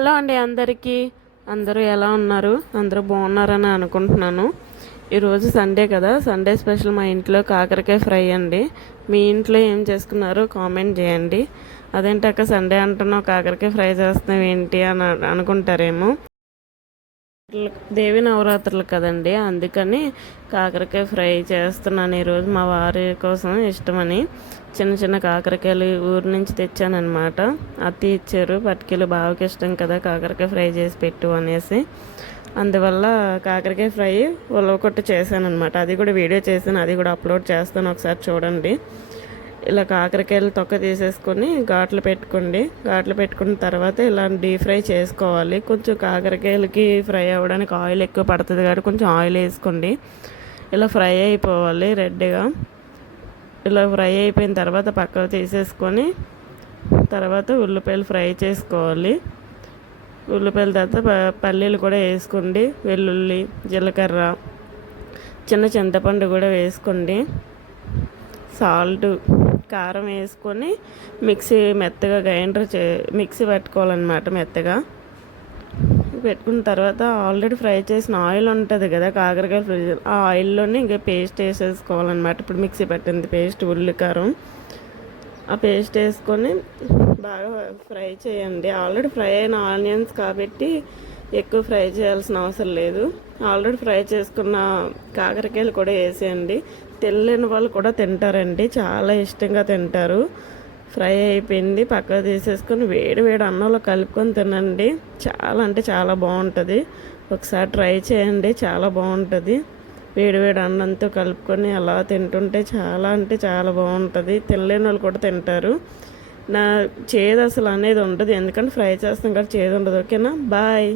Hello అండి అందరికీ. అందరూ ఎలా ఉన్నారు? అందరూ బాగున్నారని అనుకుంటున్నాను. ఈరోజు సండే కదా, సండే స్పెషల్ మా ఇంట్లో కాకరకాయ ఫ్రై అండి. మీ ఇంట్లో ఏం చేసుకున్నారో కామెంట్ చేయండి. అదేంటక్క సండే అంటున్నావు కాకరకాయ ఫ్రై చేస్తున్నావు ఏంటి అని అనుకుంటారేమో. దేవి నవరాత్రులు కదండి, అందుకని కాకరకాయ ఫ్రై చేస్తున్నాను ఈరోజు. మా వారి కోసం ఇష్టమని చిన్న చిన్న కాకరకాయలు ఊరి నుంచి తెచ్చానమాట. అత్తి ఇచ్చారు, పట్టుకెళ్ళి బావకి ఇష్టం కదా కాకరకాయ ఫ్రై చేసి పెట్టు అనేసి. అందువల్ల కాకరకాయ ఫ్రై ఉలవకొట్టు చేశానమాట. అది కూడా వీడియో చేశాను, అది కూడా అప్లోడ్ చేస్తాను, ఒకసారి చూడండి. ఇలా కాకరకాయలు తొక్క తీసేసుకొని ఘాట్లు పెట్టుకోండి. ఘాట్లు పెట్టుకున్న తర్వాత ఇలా డీప్ ఫ్రై చేసుకోవాలి. కొంచెం కాకరకాయలకి ఫ్రై అవ్వడానికి ఆయిల్ ఎక్కువ పడుతుంది కాబట్టి కొంచెం ఆయిల్ వేసుకోండి. ఇలా ఫ్రై అయిపోవాలి రెడ్గా. ఇలా ఫ్రై అయిపోయిన తర్వాత పక్కకు తీసేసుకొని తర్వాత ఉల్లిపాయలు ఫ్రై చేసుకోవాలి. ఉల్లిపాయల తర్వాత పల్లీలు కూడా వేసుకోండి, వెల్లుల్లి, జీలకర్ర, చిన్న చింతపండు కూడా వేసుకోండి, సాల్ట్, కారం వేసుకొని మెత్తగా మిక్సీ పెట్టుకోవాలన్నమాట. మెత్తగా పెట్టుకున్న తర్వాత ఆల్రెడీ ఫ్రై చేసిన ఆయిల్ ఉంటుంది కదా కాకరకాయ ఫ్రై, ఆ ఆయిల్లోనే ఇంకా పేస్ట్ వేసేసుకోవాలన్నమాట. ఇప్పుడు మిక్సీ పెట్టింది పేస్ట్, ఉల్లి కారం, ఆ పేస్ట్ వేసుకొని బాగా ఫ్రై చేయండి. ఆల్రెడీ ఫ్రై అయిన ఆనియన్స్ కాబట్టి ఎక్కువ ఫ్రై చేయాల్సిన అవసరం లేదు. ఆల్రెడీ ఫ్రై చేసుకున్న కాకరకాయలు కూడా వేసేయండి. తెల్లని వాళ్ళు కూడా తింటారండి, చాలా ఇష్టంగా తింటారు. ఫ్రై అయిపోయింది, పక్కకు తీసేసుకొని వేడి వేడి అన్నంలో కలుపుకొని తినండి. చాలా అంటే చాలా బాగుంటుంది. ఒకసారి ట్రై చేయండి, చాలా బాగుంటుంది. వేడి వేడి అన్నంతో కలుపుకొని అలా తింటుంటే చాలా అంటే చాలా బాగుంటుంది. తినలేని వాళ్ళు కూడా తింటారు. చేదు అసలు అనేది ఉండదు, ఎందుకంటే ఫ్రై చేస్తాం కాబట్టి చేదు ఉండదు. ఓకేనా, బాయ్.